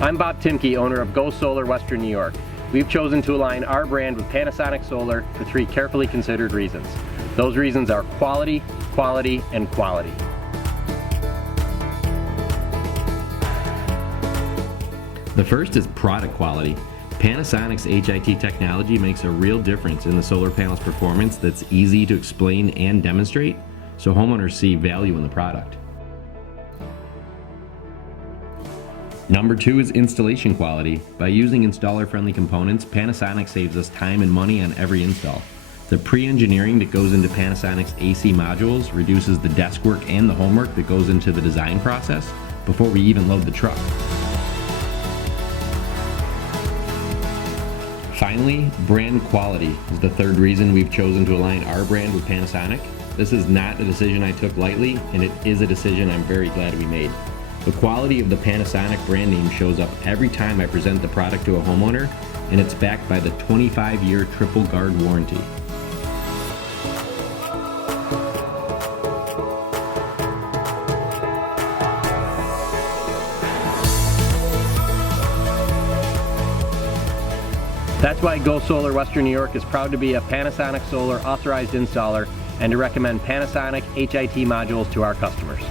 I'm Bob Timkey, owner of Go Solar Western New York. We've chosen to align our brand with Panasonic Solar for 3 carefully considered reasons. Those reasons are quality, quality, and quality. The first is product quality. Panasonic's HIT technology makes a real difference in the solar panel's performance that's easy to explain and demonstrate, so homeowners see value in the product. Number 2 is installation quality. By using installer-friendly components, Panasonic saves us time and money on every install. The pre-engineering that goes into Panasonic's AC modules reduces the desk work and the homework that goes into the design process before we even load the truck. Finally, brand quality is the third reason we've chosen to align our brand with Panasonic. This is not a decision I took lightly, and it is a decision I'm very glad we made. The quality of the Panasonic brand name shows up every time I present the product to a homeowner, and it's backed by the 25-year triple guard warranty. That's why Go Solar Western New York is proud to be a Panasonic Solar Authorized installer and to recommend Panasonic HIT modules to our customers.